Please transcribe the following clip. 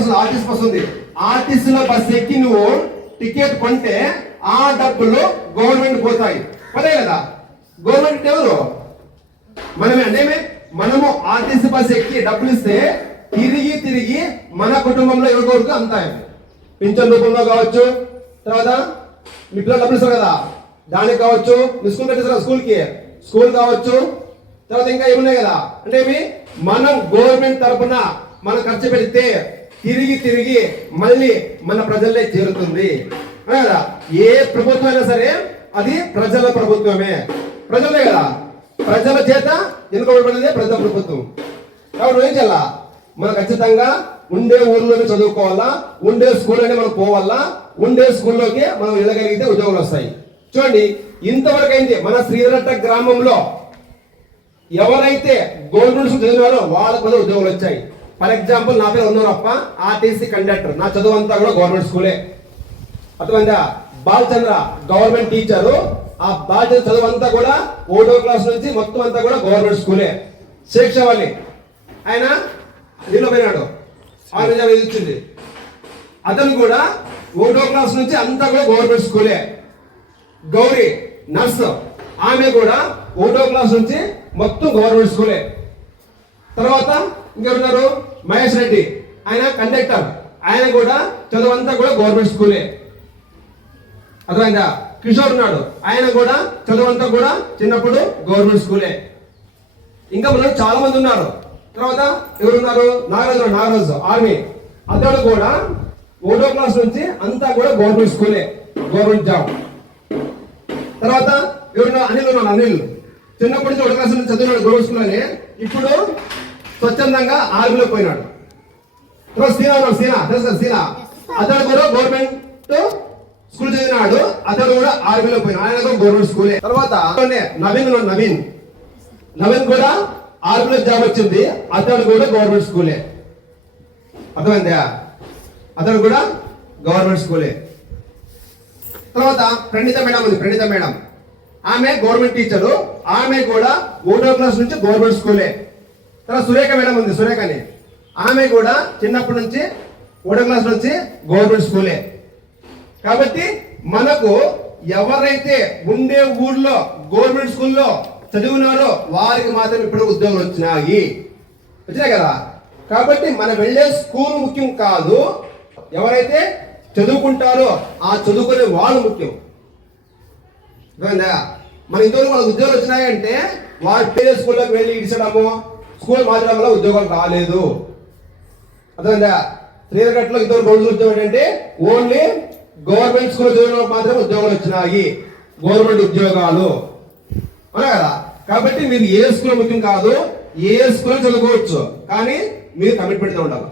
వస్తుంది RTC bus ఉంది. ఆర్టీసీలో బస్ ఎక్కి నువ్వు టికెట్ కొంటే ఆ డబ్బులు గవర్నమెంట్ పోతాయి. పదే కదా? గవర్నమెంట్ ఎవరు? మనమే అంటే మనము ఆర్టీసీ బస్ ఎక్కి డబ్బులు ఇస్తే తిరిగి తిరిగి మన కుటుంబంలో ఎవరికొరకు అంతాయి పింఛన్ రూపంలో కావచ్చు. తర్వాత మీ పిల్లలు డబ్బులు ఇస్తారు కదా? దానికి కావచ్చు. మీ స్కూల్ కట్టేస్తారు స్కూల్కి? స్కూల్ కావచ్చు. తర్వాత ఇంకా ఏమున్నాయి కదా? అంటే మనం గవర్నమెంట్ తరపున మనం ఖర్చు పెడితే తిరిగి తిరిగి మళ్ళీ మన ప్రజల్లే చేరుతుంది. కదా ఏ ప్రభుత్వం అయినా సరే అది ప్రజల ప్రభుత్వమే. ప్రజలే కదా? ప్రజల చేత ఎన్నుకోబడినదే ప్రజల ప్రభుత్వం. కాబట్టి ఏం చేయాలా? మనం ఖచ్చితంగా ఉండే ఊర్లోనే చదువుకోవాలా ఉండే స్కూల్లోనే మనం పోవాలా ఉండే స్కూల్లోకి మనం వెళ్ళగలిగితే ఉద్యోగాలు వస్తాయి. చూడండి ఇంతవరకు అయింది మన శ్రీరట్ట గ్రామంలో ఎవరైతే గవర్నమెంట్ స్కూల్ చదివినారో వాళ్ళకు కూడా ఉద్యోగాలు వచ్చాయి. ఫర్ ఎగ్జాంపుల్ నా పేరు ఉన్నారప్ప ఆర్టీసీ కండక్టర్. నా చదువు అంతా కూడా గవర్నమెంట్ స్కూలే. అర్థమైందా? Balachandra government teacher. ఆ బాలచంద్ర చదువు అంతా కూడా ఓటో క్లాస్ నుంచి మొత్తం అంతా కూడా గవర్నమెంట్ స్కూలే. శేక్షవల్లి. ఆయన దీనిలో పోయినాడు ఆరు ఇచ్చింది. అతను కూడా ఒకటో క్లాస్ నుంచి అంతా కూడా గవర్నమెంట్ స్కూలే. గౌరీ నర్స్. ఆమె కూడా ఒకటో క్లాస్ నుంచి మొత్తం గవర్నమెంట్ స్కూలే. తర్వాత ఇంకెవరున్నారు? మహేష్ రెడ్డి. ఆయన కండక్టర్ ఆయన కూడా చదువు అంతా కూడా గవర్నమెంట్ స్కూలే అర్థమైందా? కిషోర్ ఉన్నాడు. ఆయన కూడా చదువు అంతా కూడా చిన్నప్పుడు గవర్నమెంట్ స్కూలే ఇంకా మనం చాలా మంది ఉన్నారు. తర్వాత ఎవరున్నారు? నాగరాజు నాగరాజు ఆర్మీ అతడు కూడా ఒకటో క్లాస్ నుంచి అంతా కూడా గవర్నమెంట్ స్కూలే గవర్నమెంట్ జాబ్ తర్వాత ఎవరున్నారు? అనిల్ ఉన్నాడు అనిల్. చిన్నప్పటి నుంచి ఒకటో క్లాస్ నుంచి చదివినాడు గవర్నమెంట్ స్కూల్లోనే ఇప్పుడు స్వచ్ఛందంగా ఆర్మీలో పోయినాడు. సీనా ఉన్నాడు సీనా తెలుసు సీనా అతడు కూడా గవర్నమెంట్ స్కూల్ చదివినాడు. అతడు కూడా ఆర్మీలో పోయినాడు. ఆయన కూడా గవర్నమెంట్ స్కూలే తర్వాత నవీన్ నవీన్. నవీన్ కూడా ఆర్మీలో జాబ్ వచ్చింది. అతడు కూడా గవర్నమెంట్ స్కూలే అర్థమైందా? అతడు కూడా గవర్నమెంట్ స్కూలే తర్వాత ప్రణీత మేడం ఉంది ప్రణీత మేడం. ఆమె గవర్నమెంట్ టీచరు ఆమె కూడా ఒకటో క్లాస్ నుంచి గవర్నమెంట్ స్కూలే తర్వాత సురేఖ మేడం ఉంది సురేఖని. ఆమె కూడా చిన్నప్పటి నుంచి ఒకటో క్లాస్ నుంచి గవర్నమెంట్ స్కూలే. కాబట్టి మనకు ఎవరైతే ఉండే ఊర్లో గవర్నమెంట్ స్కూల్లో చదివినారో వారికి మాత్రం ఇప్పుడు ఉద్యోగాలు వచ్చినాయి. వచ్చినాయి కదా? కాబట్టి మనం వెళ్ళే స్కూల్ ముఖ్యం కాదు ఎవరైతే చదువుకుంటారో ఆ చదువుకునే వాళ్ళు ముఖ్యం. మన ఇంతవరకు వాళ్ళకి ఉద్యోగాలు వచ్చినాయంటే వారి పేరే స్కూల్లోకి వెళ్ళి ఇచ్చడము స్కూల్ మార్చడం వల్ల ఉద్యోగాలు రాలేదు. అర్థమైందా? శ్రీరగట్లో ఇద్దరు రోజులు ఉద్యోగం ఏంటంటే ఓన్లీ గవర్నమెంట్ స్కూల్ చదివిన మాత్రమే ఉద్యోగాలు వచ్చినాయి. గవర్నమెంట్ ఉద్యోగాలు. అవునా కదా? కాబట్టి మీరు ఏ స్కూల్ ముఖ్యం కాదు ఏ స్కూల్ చదువుకోవచ్చు. కానీ మీరు కమిట్మెంట్తో ఉండాలి.